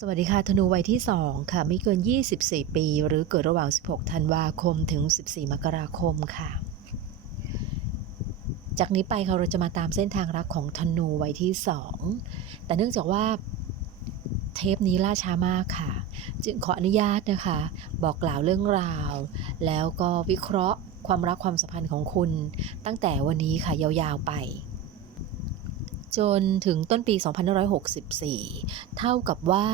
สวัสดีค่ะ ธนูวัยที่ 2 ค่ะ ไม่เกิน 24 ปี หรือเกิดระหว่าง 16 ธันวาคมถึง 14 มกราคมค่ะ จากนี้ไปค่ะเราจะมาตามเส้นทางรักของธนูวัยที่ 2 แต่เนื่องจากว่าเทปนี้ล่าช้ามากค่ะ จึงขออนุญาตนะคะ บอกกล่าวเรื่องราว แล้วก็วิเคราะห์ความรักความสัมพันธ์ของคุณ ตั้งแต่วันนี้ค่ะยาวๆไป จนถึงต้นปี 2564 เท่ากับว่า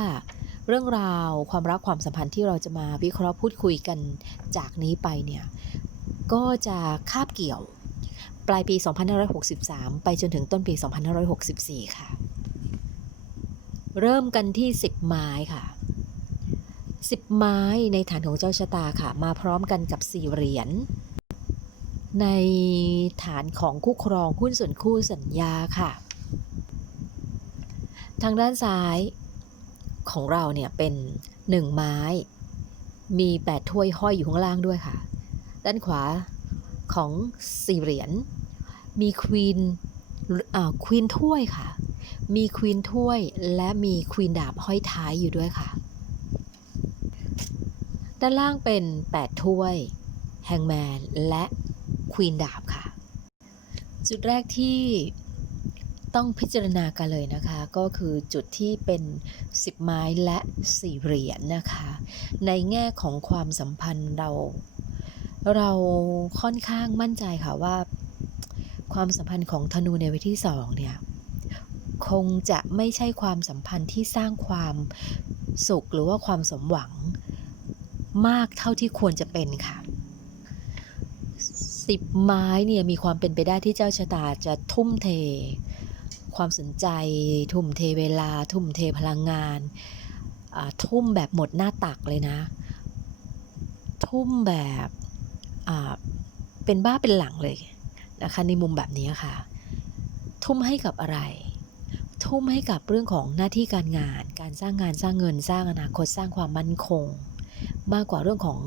เรื่องราวความรักความสัมพันธ์ที่เราจะมาวิเคราะห์พูดคุยกันจากนี้ไปเนี่ย ก็จะคาบเกี่ยวปลายปี 2563 ไปจนถึงต้นปี 2564 ค่ะ เริ่มกันที่ 10 ไม้ค่ะ 10 ไม้ในฐานของเจ้าชะตาค่ะ มาพร้อมกันกับ 4 เหรียญในฐานของคู่ครองหุ้นส่วนคู่สัญญาค่ะ ทางด้านซ้ายของเราเนี่ยเป็นหนึ่งไม้ มีแปดถ้วยห้อยอยู่ข้างล่างด้วยค่ะ ด้านขวาของสี่เหรียญมีควีนอ่าควีนถ้วยค่ะ มีควีนถ้วยและมีควีนดาบห้อยท้ายอยู่ด้วยค่ะ ด้านล่างเป็นแปดถ้วยแฮงแมนและควีนดาบค่ะ จุดแรกที่ ต้องพิจารณากันเลยนะคะ ก็คือจุดที่เป็น 10 ไม้และ4เหรียญนะคะ ในแง่ของความสัมพันธ์เรา เราค่อนข้างมั่นใจค่ะว่า ความสัมพันธ์ของธนูในวันที่2เนี่ยคงจะไม่ใช่ความสัมพันธ์ที่สร้างความสุขหรือว่าความสมหวังมากเท่าที่ควรจะเป็นค่ะสิบไม้เนี่ยมีความเป็นไปได้ที่เจ้าชะตาจะทุ่มเท ความสนใจ ทุ่มเทเวลา ทุ่มเทพลังงาน ทุ่มแบบหมดหน้าตักเลยนะ ทุ่มแบบเป็นบ้าเป็นหลังเลยนะคะในมุมแบบนี้ค่ะ ทุ่มให้กับอะไร ทุ่มให้กับเรื่องของหน้าที่การงาน การสร้างงานสร้างเงินสร้างอนาคตสร้างความมั่นคง มากกว่าเรื่องของ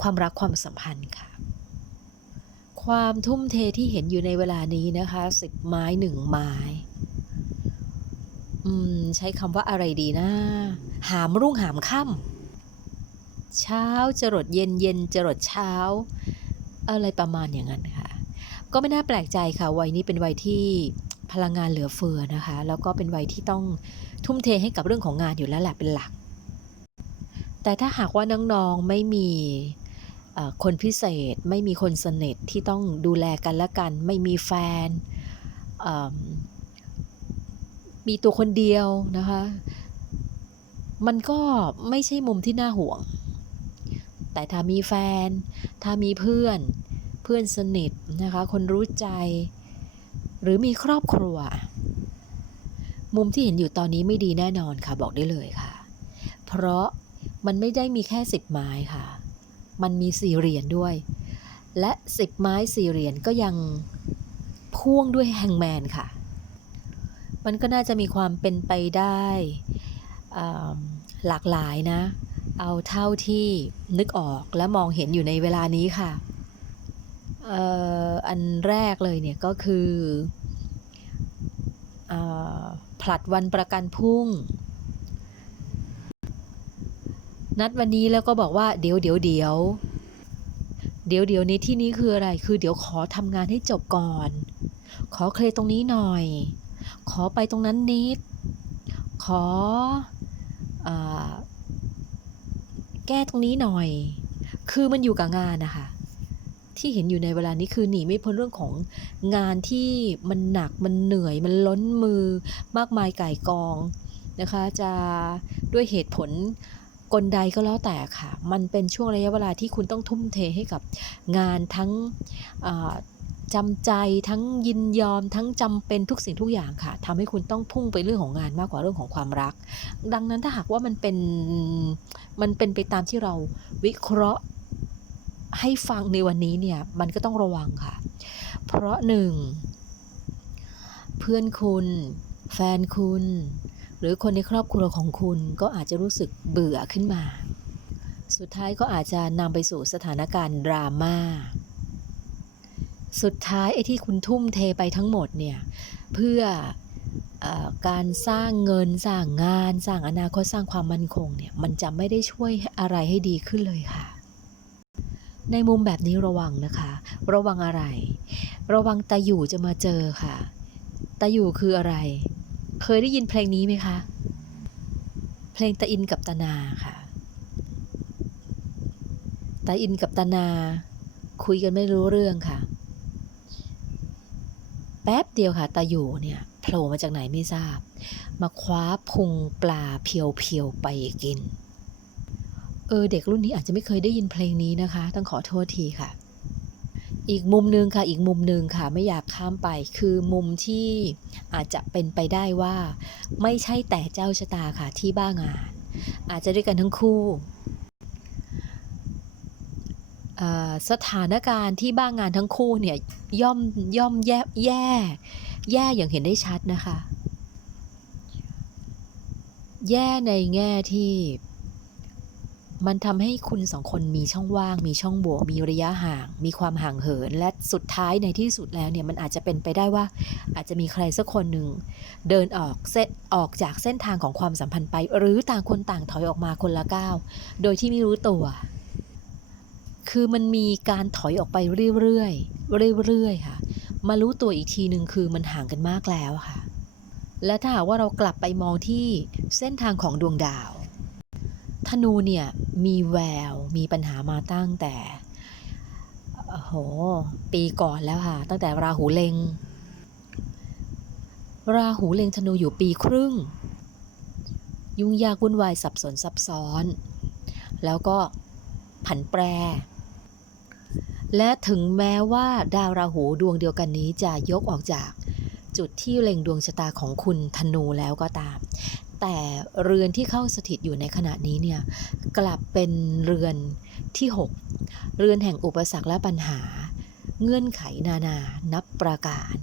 ความรักความสัมพันธ์ค่ะ ความทุ่มเทที่เห็นอยู่ในเวลานี้นะคะสิบไม้หนึ่งไม้ อืม ใช้คำว่าอะไรดีนะ หามรุ่งหามค่ำเช้าจรดเย็นเย็นจรดเช้า อะไรประมาณอย่างนั้นค่ะ ก็ไม่น่าแปลกใจค่ะ วัยนี้เป็นวัยที่พลังงานเหลือเฟือนะคะ แล้วก็เป็นวัยที่ต้องทุ่มเทให้กับเรื่องของงานอยู่แล้วแหละเป็นหลัก แต่ถ้าหากว่าน้องๆไม่มี คนพิเศษไม่มีคนสนิทที่ต้องดูแลกันและกัน ไม่มีแฟน มีตัวคนเดียวนะคะ มันก็ไม่ใช่มุมที่น่าห่วง แต่ถ้ามีแฟน ถ้ามีเพื่อนเพื่อนสนิทนะคะ คนรู้ใจ หรือมีครอบครัว มุมที่เห็นอยู่ตอนนี้ไม่ดีแน่นอนค่ะบอกได้เลยค่ะ เพราะมันไม่ได้มีแค่สิบไม้ค่ะ มันมีสี่เหรียญด้วย และสิบไม้สี่เหรียญก็ยังพ่วงด้วยแฮงแมนค่ะ มันก็น่าจะมีความเป็นไปได้หลากหลายนะ เอาเท่าที่นึกออกและมองเห็นอยู่ในเวลานี้ค่ะอ,อันแรกเลยเนี่ยก็คืออผลัดวันประกันพุ่ง นัดวันนี้แล้วก็บอกว่าเดี๋ยวเดี๋ยวเดี๋ยวเดี๋ยวเดี๋ยวในที่นี้คืออะไร คือเดี๋ยวขอทำงานให้จบก่อน ขอเคลียร์ตรงนี้หน่อย ขอไปตรงนั้นนิด ขออแก้ตรงนี้หน่อย คือมันอยู่กับงานนะคะ ที่เห็นอยู่ในเวลานี้คือหนีไม่พ้นเรื่องของงานที่มันหนักมันเหนื่อยมันล้นมือมากมายไก่กองนะคะ จะด้วยเหตุผล กลใดก็แล้วแต่ค่ะ มันเป็นช่วงระยะเวลาที่คุณต้องทุ่มเทให้กับงานทั้งจำใจทั้งยินยอมทั้งจำเป็นทุกสิ่งทุกอย่างค่ะทำให้คุณต้องพุ่งไปเรื่องของงานมากกว่าเรื่องของความรัก ดังนั้นถ้าหากว่ามันเป็นมันเป็นไปตามที่เราวิเคราะห์ให้ฟังในวันนี้เนี่ยมันก็ต้องระวังค่ะ เพราะหนึ่งเพื่อนคุณ แฟนคุณ หรือคนในครอบครัวของคุณก็อาจจะรู้สึกเบื่อขึ้นมา สุดท้ายก็อาจจะนำไปสู่สถานการณ์ดราม่าสุดท้ายไอ้ที่คุณทุ่มเทไปทั้งหมดเนี่ยเพื่ออการสร้างเงินสร้างงาน สร้างอนาคตสร้างความมั่นคงเนี่ยมันจะไม่ได้ช่วยอะไรให้ดีขึ้นเลยค่ะ ในมุมแบบนี้ระวังนะคะ ระวังอะไร ระวังตาอยู่จะมาเจอค่ะตาอยู่คืออะไร เคยได้ยินเพลงนี้ไหมคะ เพลงตาอินกับตานาค่ะ ตาอินกับตานา คุยกันไม่รู้เรื่องค่ะ แป๊บเดียวค่ะ ตาอยู่เนี่ยโผล่มาจากไหนไม่ทราบ มาคว้าพุงปลาเพียวๆไปกิน เออเด็กรุ่นนี้อาจจะไม่เคยได้ยินเพลงนี้นะคะ ต้องขอโทษทีค่ะ อีกมุมหนึ่งค่ะ อีกมุมหนึ่งค่ะ ไม่อยากข้ามไป คือมุมที่อาจจะเป็นไปได้ว่า ไม่ใช่แต่เจ้าชะตาค่ะที่บ้างาน อาจจะด้วยกันทั้งคู่สถานการณ์ที่บ้างงานทั้งคู่เนี่ยย่อมย่อมแย่แย่แย่อย่างเห็นได้ชัดนะคะ แย่ในแง่ที่ มันทำให้คุณสองคนมีช่องว่าง มีช่องโหว่มีระยะห่าง มีความห่างเหิน และสุดท้ายในที่สุดแล้วเนี่ยมันอาจจะเป็นไปได้ว่า อาจจะมีใครสักคนหนึ่งเดินออกเส้นออกจากเส้นทางของความสัมพันธ์ไป หรือต่างคนต่างถอยออกมาคนละก้าวโดยที่ไม่รู้ตัว คือมันมีการถอยออกไปเรื่อยๆเรื่อยๆค่ะ มารู้ตัวอีกทีหนึ่งคือมันห่างกันมากแล้วค่ะ และถ้าหากว่าเรากลับไปมองที่เส้นทางของดวงดาว ธนูเนี่ยมีแววมีปัญหามาตั้งแต่โอ้โหปีก่อนแล้วค่ะ ตั้งแต่ราหูเลงราหูเลงธนูอยู่ปีครึ่ง ยุ่งยากวุ่นวายสับสนซับซ้อน แล้วก็ผันแปร และถึงแม้ว่าดาวราหูดวงเดียวกันนี้จะยกออกจากจุดที่เล็งดวงชะตาของคุณธนูแล้วก็ตาม แต่เรือนที่เข้าสถิตอยู่ในขณะนี้เนี่ยกลับเป็นเรือนที่ 6 เรือนแห่งอุปสรรคและปัญหา เงื่อนไขนานานับประการ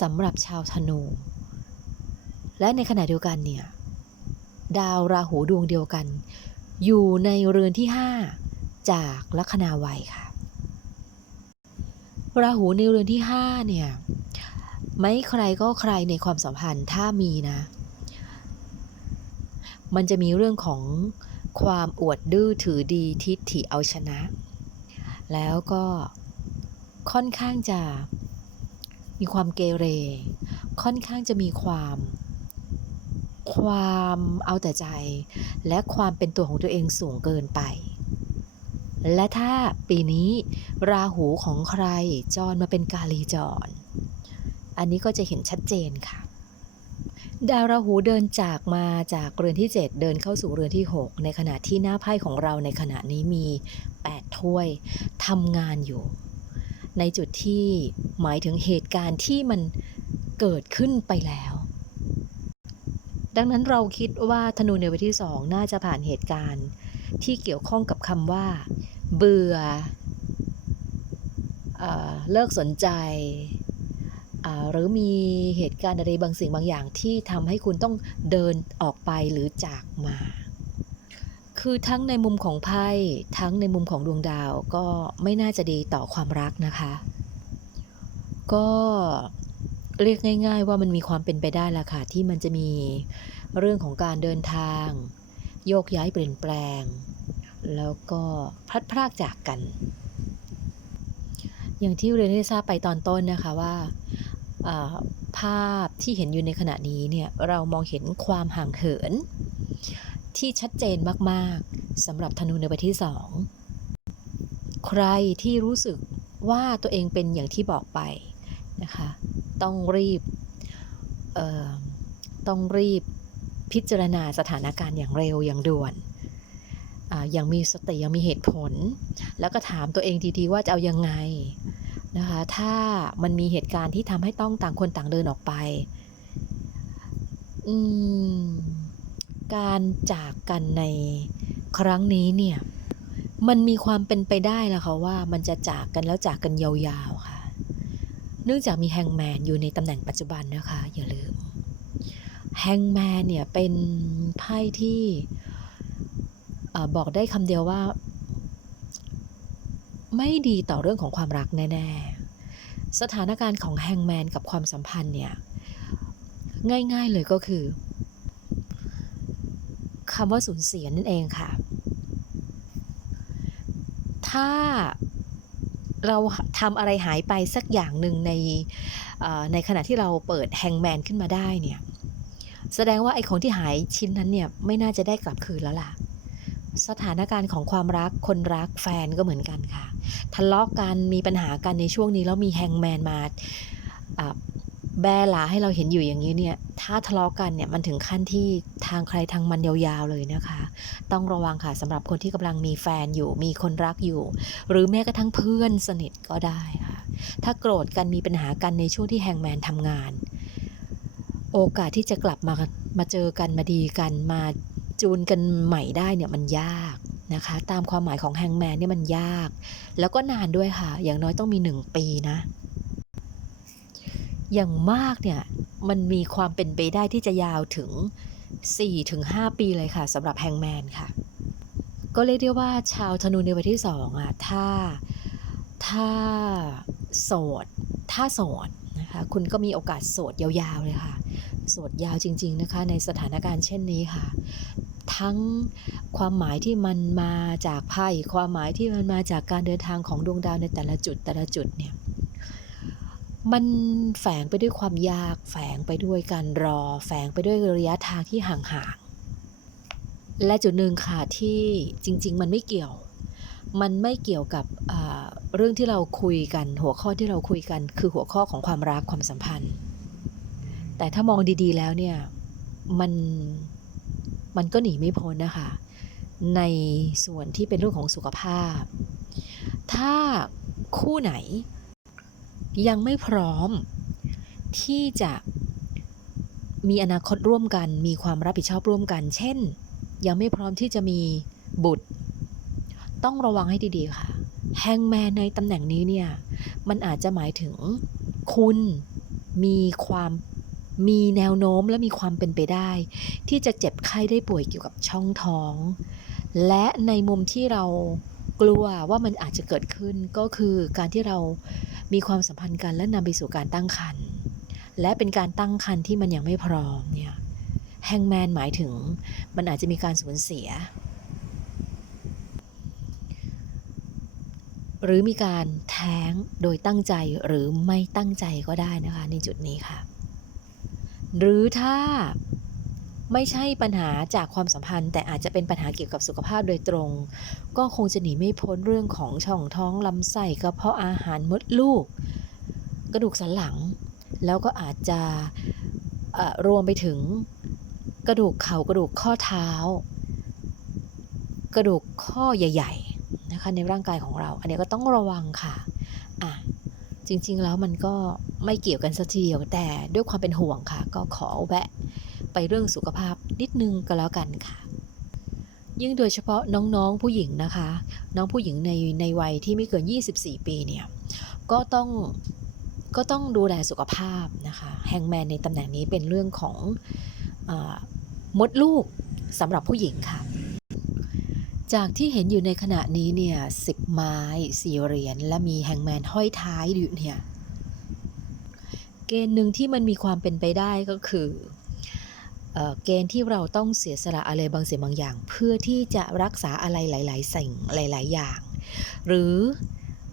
สำหรับชาวธนู และในขณะเดียวกันเนี่ยดาวราหูดวงเดียวกัน อยู่ในเรือนที่ 5 จากลัคนาวัยค่ะ ราหูในเรือนที่5เนี่ยไม่ใครก็ใครในความสัมพันธ์ถ้ามีนะ มันจะมีเรื่องของความอวดดื้อถือดีทิฐิเอาชนะ แล้วก็ค่อนข้างจะมีความเกเร ค่อนข้างจะมีความ ความเอาแต่ใจ และความเป็นตัวของตัวเองสูงเกินไป และถ้าปีนี้ราหูของใครจรมาเป็นกาลีจร อันนี้ก็จะเห็นชัดเจนค่ะ ดาวราหูเดินจากมาจากเรือนที่ 7 เดินเข้าสู่เรือนที่ 6 ในขณะที่หน้าไพ่ของเราในขณะนี้มี 8 ถ้วยทำงานอยู่ ในจุดที่หมายถึงเหตุการณ์ที่มันเกิดขึ้นไปแล้ว ดังนั้นเราคิดว่าธนูในวันที่2น่าจะผ่านเหตุการณ์ที่เกี่ยวข้องกับคำว่า เบื่อเอเลิกสนใจ หรือมีเหตุการณ์อะไรบางสิ่งบางอย่างที่ทำให้คุณต้องเดินออกไปหรือจากมา คือทั้งในมุมของไพ่ทั้งในมุมของดวงดาวก็ไม่น่าจะดีต่อความรักนะคะ ก็เรียกง่าย ๆ ว่ามันมีความเป็นไปได้ละค่ะที่มันจะมีเรื่องของการเดินทาง โยกย้ายเปลี่ยนแปลง แล้วก็พลัดพรากจากกัน อย่างที่เรียนให้ทราบไปตอนต้นนะคะว่า ภาพที่เห็นอยู่ในขณะนี้เนี่ยเรามองเห็นความห่างเหิน ที่ชัดเจนมากๆสำหรับธนูในใบที่สองใครที่รู้สึกว่าตัวเองเป็นอย่างที่บอกไปนะคะต้องรีบต้องรีบพิจารณาสถานการณ์อย่างเร็วอย่างด่วนอ่าอย่างมีสติอย่างมีเหตุผล แล้วก็ถามตัวเองดีๆว่าจะเอายังไง นะคะ ถ้ามันมีเหตุการณ์ที่ทำให้ต้องต่างคนต่างเดินออกไป การจากกันในครั้งนี้เนี่ย มันมีความเป็นไปได้ล้วค่ะว่ามันจะจากกันแล้วจากกันยาวๆค่ะ เนื่องจากมีแฮงแมนอยู่ในตำแหน่งปัจจุบันนะคะ อย่าลืม แฮงแมนเนี่ยเป็นไพ่ที่อบอกได้คำเดียวว่า ไม่ดีต่อเรื่องของความรักแน่ๆ สถานการณ์ของแฮงแมนกับความสัมพันธ์เนี่ยง่ายๆเลยก็คือคำว่าสูญเสียนั่นเองค่ะ ถ้าเราทำอะไรหายไปสักอย่างหนึ่งในในขณะที่เราเปิดแฮงแมนขึ้นมาได้เนี่ย แสดงว่าไอ้ของที่หายชิ้นนั้นเนี่ย ไม่น่าจะได้กลับคืนแล้วล่ะ สถานการณ์ของความรักคนรักแฟนก็เหมือนกันค่ะ ทะเลาะกันมีปัญหากันในช่วงนี้แล้วมีแฮงแมนมาแบหลาให้เราเห็นอยู่อย่างนี้เนี่ย ถ้าทะเลาะกันเนี่ยมันถึงขั้นที่ทางใครทางมันยาวๆเลยนะคะ ต้องระวังค่ะสำหรับคนที่กำลังมีแฟนอยู่ มีคนรักอยู่ หรือแม้กระทั่งเพื่อนสนิทก็ได้ค่ะ ถ้าโกรธกันมีปัญหากันในช่วงที่แฮงแมนทำงาน โอกาสที่จะกลับมามาเจอกันมาดีกันมา จูนกันใหม่ได้เนี่ยมันยากนะคะ ตามความหมายของแฮงแมนเนี่ยมันยาก แล้วก็นานด้วยค่ะ อย่างน้อยต้องมีหนึ่งปีนะ อย่างมากเนี่ยมันมีความเป็นไปได้ที่จะยาวถึง 4-5 ปีเลยค่ะสำหรับแฮงแมนค่ะ ก็เรียกได้ว่าชาวธนูในวันที่สองอะถ้าถ้าโสด ถ้าโสดนะคะคุณก็มีโอกาสโสดยาวๆเลยค่ะ โสดยาวจริง ๆนะคะ ในสถานการณ์เช่นนี้ค่ะ ทั้งความหมายที่มันมาจากไพ่ความหมายที่มันมาจากการเดินทางของดวงดาวในแต่ละจุดแต่ละจุดเนี่ยมันแฝงไปด้วยความยากแฝงไปด้วยการรอ แฝงไปด้วยระยะทางที่ห่างๆและจุดหนึ่งค่ะที่จริง ๆ มันไม่เกี่ยว มันไม่เกี่ยวกับเรื่องที่เราคุยกัน หัวข้อที่เราคุยกัน คือหัวข้อของความรักความสัมพันธ์ แต่ถ้ามองดีๆแล้วเนี่ยมัน มันก็หนีไม่พ้นนะคะ ในส่วนที่เป็นเรื่องของสุขภาพ ถ้าคู่ไหน ยังไม่พร้อมที่จะมีอนาคตร่วมกัน มีความรับผิดชอบร่วมกัน เช่น ยังไม่พร้อมที่จะมีบุตร ต้องระวังให้ดีๆค่ะ แฮงแมนในตำแหน่งนี้เนี่ย มันอาจจะหมายถึงคุณมีความ มีแนวโน้มและมีความเป็นไปได้ ที่จะเจ็บไข้ได้ป่วยเกี่ยวกับช่องท้อง และในมุมที่เรากลัวว่ามันอาจจะเกิดขึ้นก็คือการที่เรามีความสัมพันธ์กันและนำไปสู่การตั้งครรภ์และเป็นการตั้งครรภ์ที่มันยังไม่พร้อมเนี่ยแฮงแมนหมายถึงมันอาจจะมีการสูญเสีย หรือมีการแท้งโดยตั้งใจหรือไม่ตั้งใจก็ได้นะคะในจุดนี้ค่ะ หรือถ้าไม่ใช่ปัญหาจากความสัมพันธ์ แต่อาจจะเป็นปัญหาเกี่ยวกับสุขภาพโดยตรง ก็คงจะหนีไม่พ้นเรื่องของช่องท้องลำไส้กระเพาะอาหารมดลูก กระดูกสันหลัง แล้วก็อาจจะรวมไปถึงกระดูกเข่ากระดูกข้อเท้า กระดูกข้อใหญ่ ๆ นะคะในร่างกายของเรา อันนี้ก็ต้องระวังค่ะ จริง ๆ แล้วมันก็ไม่เกี่ยวกันสักทีเดียวแต่ด้วยความเป็นห่วงค่ะ ก็ขอแวะไปเรื่องสุขภาพนิดนึงก็แล้วกันค่ะ ยิ่งโดยเฉพาะน้องๆผู้หญิงนะคะ น้องผู้หญิงในในวัยที่ไม่เกิน 24 ปีเนี่ยก็ต้องก็ต้องดูแลสุขภาพนะคะแฮงแมนในตำแหน่งนี้เป็นเรื่องของอมดลูกสำหรับผู้หญิงค่ะ จากที่เห็นอยู่ในขณะนี้เนี่ยสิบไม้สี่เหรียญและมีแฮงแมนห้อยท้ายอยู่เนี่ย เกณฑ์หนึ่งที่มันมีความเป็นไปได้ก็คือเกณฑ์ที่เราต้องเสียสละอะไรบางสิ่งบางอย่าง เพื่อที่จะรักษาอะไรหลาย ๆ สิ่งหลาย ๆ อย่าง หรือ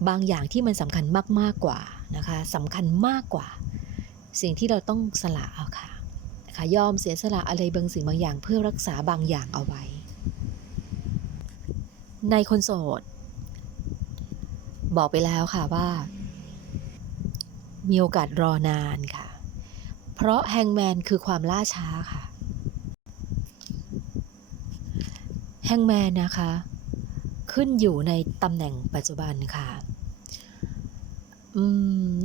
บางอย่างที่มันสำคัญมาก ๆ กว่านะคะสำคัญมากกว่า สิ่งที่เราต้องสละเอาค่ะนะคะยอมเสียสละอะไรบางสิ่งบางอย่าง เพื่อรักษาบางอย่างเอาไว้ ในคนโสด บอกไปแล้วค่ะว่า มีโอกาสรอนานค่ะ เพราะแฮงแมนคือความล่าช้าค่ะแฮงแมนนะคะ ขึ้นอยู่ในตำแหน่งปัจจุบันค่ะ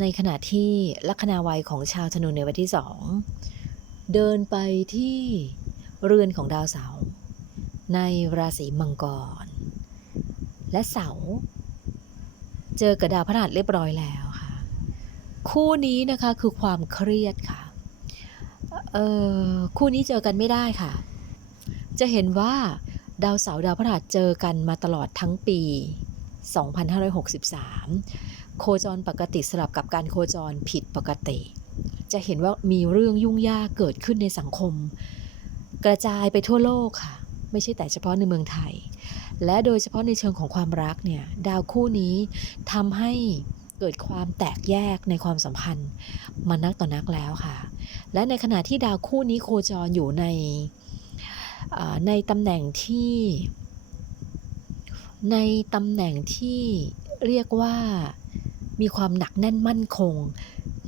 ในขณะที่ลัคนาวัยของชาวธนูในวันที่สองเดินไปที่เรือนของดาวเสาร์ในราศีมังกร และเสา เจอกับดาวพฤหัสเรียบร้อยแล้วค่ะ คู่นี้นะคะคือความเครียดค่ะ เออคู่นี้เจอกันไม่ได้ค่ะ จะเห็นว่าดาวเสาร์ดาวพฤหัสเจอกันมาตลอดทั้งปี 2563 โคจรปกติสลับกับการโคจรผิดปกติ จะเห็นว่ามีเรื่องยุ่งยากเกิดขึ้นในสังคม กระจายไปทั่วโลกค่ะ ไม่ใช่แต่เฉพาะในเมืองไทย และโดยเฉพาะในเชิงของความรักเนี่ยดาวคู่นี้ทำให้เกิดความแตกแยกในความสัมพันธ์มานักต่อนักแล้วค่ะ และในขณะที่ดาวคู่นี้โคจรอยู่ในในตำแหน่งที่ ในตำแหน่งที่เรียกว่ามีความหนักแน่นมั่นคง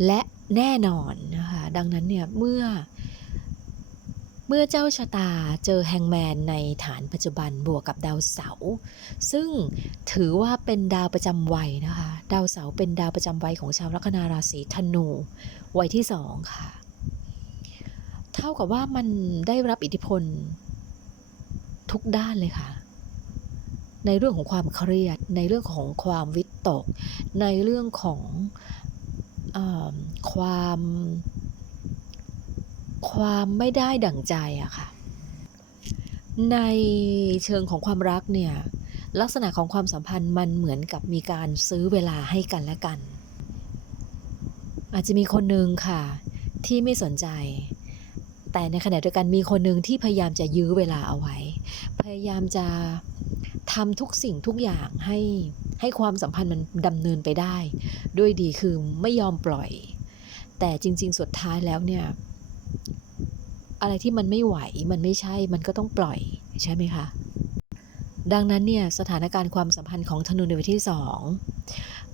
และแน่นอนนะคะดังนั้นเนี่ยเมื่อ เมื่อเจ้าชะตาเจอแฮงแมนในฐานปัจจุบันบวกกับดาวเสาร์ซึ่งถือว่าเป็นดาวประจำวัยนะคะ ดาวเสาร์เป็นดาวประจำวัยของชาวลัคนาราศีธนูวัยที่สองค่ะ เท่ากับว่ามันได้รับอิทธิพลทุกด้านเลยค่ะ ในเรื่องของความเครียด ในเรื่องของความวิตก ในเรื่องของอความ ความไม่ได้ดั่งใจอะค่ะ ในเชิงของความรักเนี่ยลักษณะของความสัมพันธ์มันเหมือนกับมีการซื้อเวลาให้กันและกัน อาจจะมีคนหนึ่งค่ะ ที่ไม่สนใจ แต่ในขณะเดียวกันมีคนหนึ่งที่พยายามจะยื้อเวลาเอาไว้ พยายามจะทำทุกสิ่งทุกอย่างให้ให้ความสัมพันธ์มันดำเนินไปได้ ด้วยดีคือไม่ยอมปล่อย แต่จริง ๆ สุดท้ายแล้วเนี่ย อะไรที่มันไม่ไหวมันไม่ใช่มันก็ต้องปล่อยใช่ไหมคะ ดังนั้นเนี่ยสถานการณ์ความสัมพันธ์ของธนูในวันที่สอง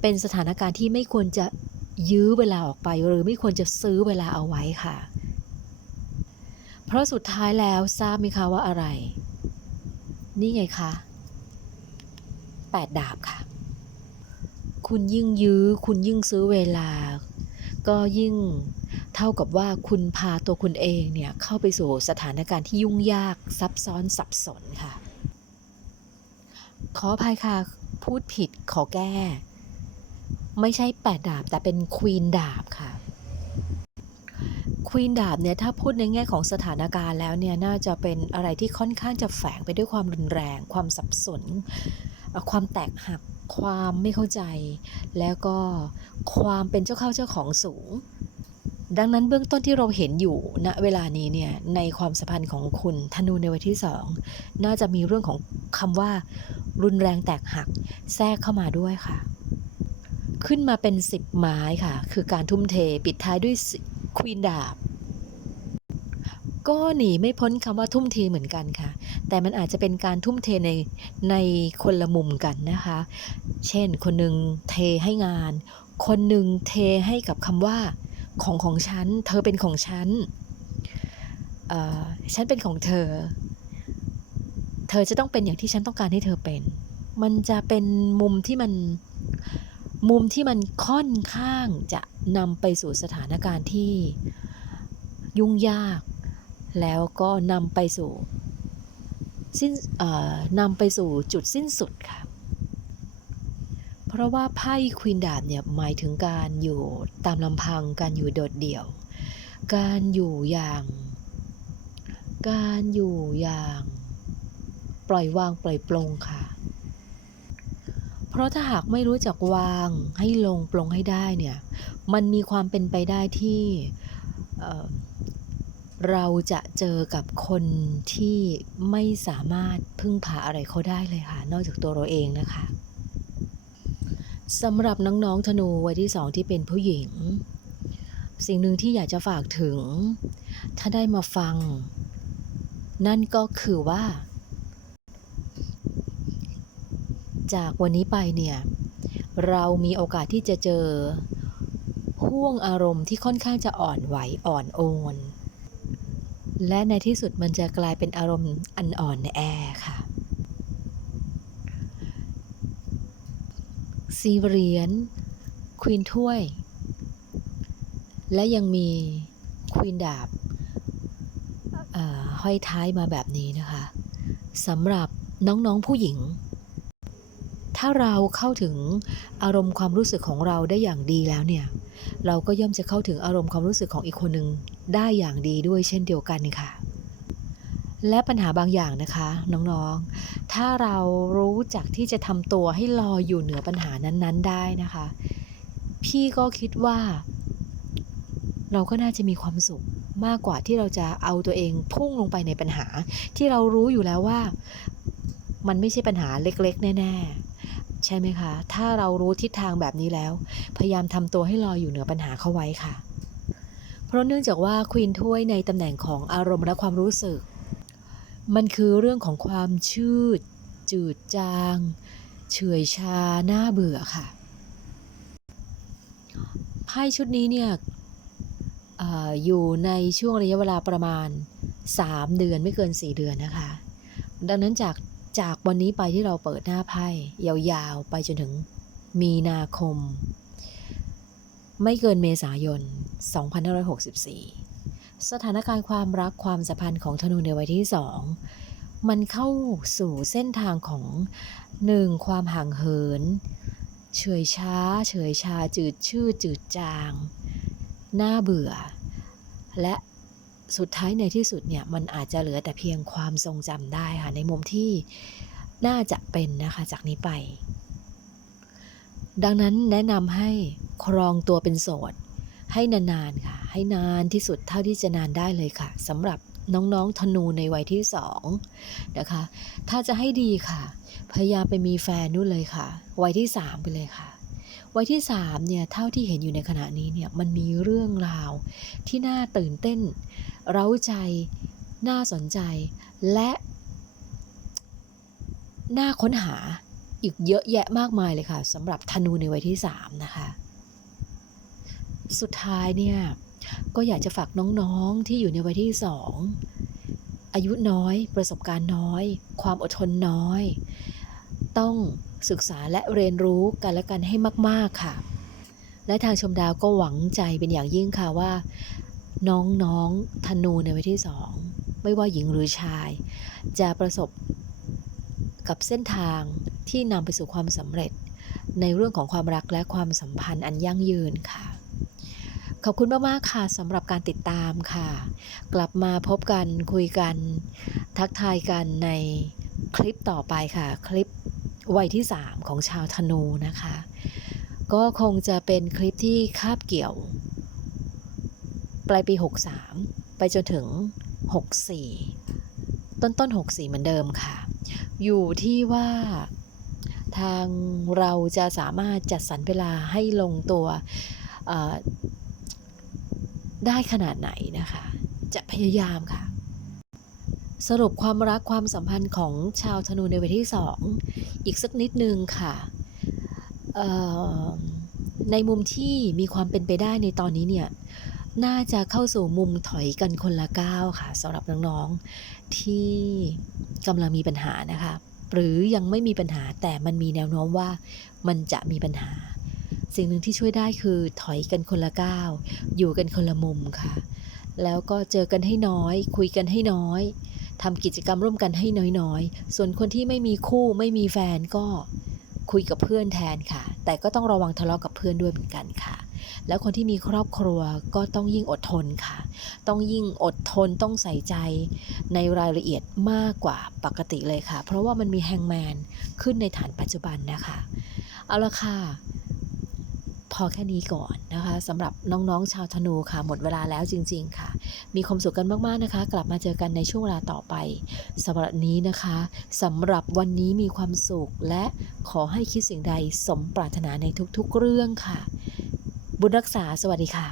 เป็นสถานการณ์ที่ไม่ควรจะยื้อเวลาออกไป หรือไม่ควรจะซื้อเวลาเอาไว้ค่ะ เพราะสุดท้ายแล้วทราบไหมคะว่าอะไร นี่ไงคะแปดดาบค่ะ คุณยิ่งยื้อ คุณยิ่งซื้อเวลา ก็ยิ่ง เท่ากับว่าคุณพาตัวคุณเองเนี่ยเข้าไปสู่สถานการณ์ที่ยุ่งยากซับซ้อนสับสนค่ะ ขออภัยค่ะ พูดผิดขอแก้ ไม่ใช่แปดดาบแต่เป็นควีนดาบค่ะควีนดาบเนี่ยถ้าพูดในแง่ของสถานการณ์แล้วเนี่ยน่าจะเป็นอะไรที่ค่อนข้างจะแฝงไปด้วยความรุนแรง ความสับสน ความแตกหัก ความไม่เข้าใจ แล้วก็ความเป็นเจ้าเข้าเจ้าของสูง ดังนั้นเบื้องต้นที่เราเห็นอยู่ณเวลานี้เนี่ยในความสัมพันธ์ของคุณธนูในวันที่สองน่าจะมีเรื่องของคำว่า รุนแรงแตกหัก แทรกเข้ามาด้วยค่ะ ขึ้นมาเป็นสิบไม้ค่ะ คือการทุ่มเทปิดท้ายด้วยควีนดาบก็หนีไม่พ้นคำว่าทุ่มเทเหมือนกันค่ะ แต่มันอาจจะเป็นการทุ่มเทในในคนละมุมกันนะคะ เช่นคนหนึ่งเทให้งาน คนหนึ่งเทให้กับคำว่า ของของฉัน เธอเป็นของฉันฉันเป็นของเธอ เธอจะต้องเป็นอย่างที่ฉันต้องการให้เธอเป็น มันจะเป็นมุมที่มันมุมที่มันค่อนข้างจะนำไปสู่สถานการณ์ที่ยุ่งยาก แล้วก็นำไปสู่สิ้นนำไปสู่จุดสิ้นสุดค่ะ เพราะว่าไพ่ควีนดาบเนี่ยหมายถึงการอยู่ตามลำพังการอยู่โดดเดี่ยว การอยู่อย่าง การอยู่อย่าง ปล่อยวางปล่อยปลงค่ะ เพราะถ้าหากไม่รู้จักวางให้ลงปลงให้ได้เนี่ยมันมีความเป็นไปได้ที่เเราจะเจอกับคนที่ไม่สามารถพึ่งพาอะไรเขาได้เลยค่ะ นอกจากตัวเราเองนะคะ สำหรับน้องๆธนูวัยที่สองที่เป็นผู้หญิง สิ่งหนึ่งที่อยากจะฝากถึง ถ้าได้มาฟัง นั่นก็คือว่า จากวันนี้ไปเนี่ย เรามีโอกาสที่จะเจอห่วงอารมณ์ที่ค่อนข้างจะอ่อนไหวอ่อนโอนและในที่สุดมันจะกลายเป็นอารมณ์อันอ่อนแอค่ะ สีเหรียญควีนถ้วย และยังมีควีนดาบห้อยท้ายมาแบบนี้นะคะสำหรับน้องๆผู้หญิง ถ้าเราเข้าถึงอารมณ์ความรู้สึกของเราได้อย่างดีแล้วเนี่ย เราก็ย่อมจะเข้าถึงอารมณ์ความรู้สึกของอีกคนหนึ่งได้อย่างดีด้วยเช่นเดียวกันค่ะ และปัญหาบางอย่างนะคะน้องๆ ถ้าเรารู้จักที่จะทำตัวให้ลอยอยู่เหนือปัญหานั้นๆ ได้นะคะ พี่ก็คิดว่า เราก็น่าจะมีความสุขมากกว่าที่เราจะเอาตัวเองพุ่งลงไปในปัญหา ที่เรารู้อยู่แล้วว่า มันไม่ใช่ปัญหาเล็กๆ แน่ ๆ ใช่ไหมคะ ถ้าเรารู้ทิศทางแบบนี้แล้ว พยายามทำตัวให้ลอยอยู่เหนือปัญหาเข้าไว้ค่ะ เพราะเนื่องจากว่าควีนถ้วยในตำแหน่งของอารมณ์และความรู้สึก มันคือเรื่องของความชืด จืดจาง เฉื่อยชาหน่าเบื่อค่ะไพ่ชุดนี้เนี่ยอออยู่ในช่วงระยะเวลาประมาณ 3 เดือนไม่เกิน 4 เดือนนะคะ ดังนั้นจากจากวันนี้ไปที่เราเปิดหน้าไพ่ยาวๆ ไปจนถึงมีนาคม ไม่เกินเมษายน 2564 สถานการณ์ความรักความสัมพันธ์ของธนูในวัยที่2มันเข้าสู่เส้นทางของหนึ่งความห่างเหิน เฉยช้า เฉยชาจืดชืดจืดจางน่าเบื่อ และสุดท้ายในที่สุดเนี่ยมันอาจจะเหลือแต่เพียงความทรงจำได้ค่ะ ในมุมที่น่าจะเป็นนะคะจากนี้ไป ดังนั้นแนะนำให้ครองตัวเป็นโสด ให้นานๆค่ะ ให้นานที่สุดเท่าที่จะนานได้เลยค่ะสำหรับน้องๆธนูในวัยที่สองนะคะ ถ้าจะให้ดีค่ะ พยายามไปมีแฟนนู่นเลยค่ะ วัยที่สามไปเลยค่ะ วัยที่สามเนี่ยเท่าที่เห็นอยู่ในขณะนี้เนี่ยมันมีเรื่องราวที่น่าตื่นเต้น เร้าใจ น่าสนใจ และน่าค้นหาอีกเยอะแยะมากมายเลยค่ะสำหรับธนูในวัยที่สามนะคะ สุดท้ายเนี่ยก็อยากจะฝากน้องๆที่อยู่ในวัยที่สองอายุน้อยประสบการณ์น้อย ความอดทนน้อย ต้องศึกษาและเรียนรู้กันและกันให้มาก ๆ ค่ะ และทางชมดาวก็หวังใจเป็นอย่างยิ่งค่ะว่า น้องๆธนูในวัยที่สองไม่ว่าหญิงหรือชาย จะประสบกับเส้นทางที่นำไปสู่ความสำเร็จ ในเรื่องของความรักและความสัมพันธ์อันยั่งยืนค่ะ ขอบคุณมากๆค่ะสำหรับการติดตามค่ะ กลับมาพบกันคุยกัน ทักทายกันในคลิปต่อไปค่ะ คลิปวัยที่ 3 ของชาวธนูนะคะ ก็คงจะเป็นคลิปที่คาบเกี่ยว ปลายปี 63 ไปจนถึง 64 ต้นต้น 64 เหมือนเดิมค่ะ อยู่ที่ว่าทางเราจะสามารถจัดสรรเวลาให้ลงตัว ได้ขนาดไหนนะคะ จะพยายามค่ะ สรุปความรักความสัมพันธ์ของชาวธนูในเวที่สองอีกสักนิดนึงค่ะในมุมที่มีความเป็นไปได้ในตอนนี้เนี่ยน่าจะเข้าสู่มุมถอยกันคนละก้าวค่ะสำหรับน้องๆที่กำลังมีปัญหานะคะ หรือยังไม่มีปัญหาแต่มันมีแนวโน้มว่ามันจะมีปัญหา สิ่งหนึ่งที่ช่วยได้คือถอยกันคนละก้าว อยู่กันคนละมุมค่ะ แล้วก็เจอกันให้น้อย คุยกันให้น้อยทำกิจกรรมร่วมกันให้น้อยๆ ส่วนคนที่ไม่มีคู่ไม่มีแฟนก็คุยกับเพื่อนแทนค่ะ แต่ก็ต้องระวังทะเลาะกับเพื่อนด้วยเหมือนกันค่ะ แล้วคนที่มีครอบครัวก็ต้องยิ่งอดทนค่ะ ต้องยิ่งอดทนต้องใส่ใจในรายละเอียดมากกว่าปกติเลยค่ะ เพราะว่ามันมีแฮงแมนขึ้นในฐานปัจจุบันนะคะ เอาละค่ะ พอแค่นี้ก่อนนะคะสำหรับน้องๆชาวธนูค่ะ หมดเวลาแล้วจริง ๆ ค่ะ มีความสุขกันมากๆนะคะ กลับมาเจอกันในช่วงเวลาต่อไปสำหรับนี้นะคะสำหรับวันนี้มีความสุขและขอให้คิดสิ่งใดสมปรารถนาในทุกๆเรื่องค่ะ บุญรักษาสวัสดีค่ะ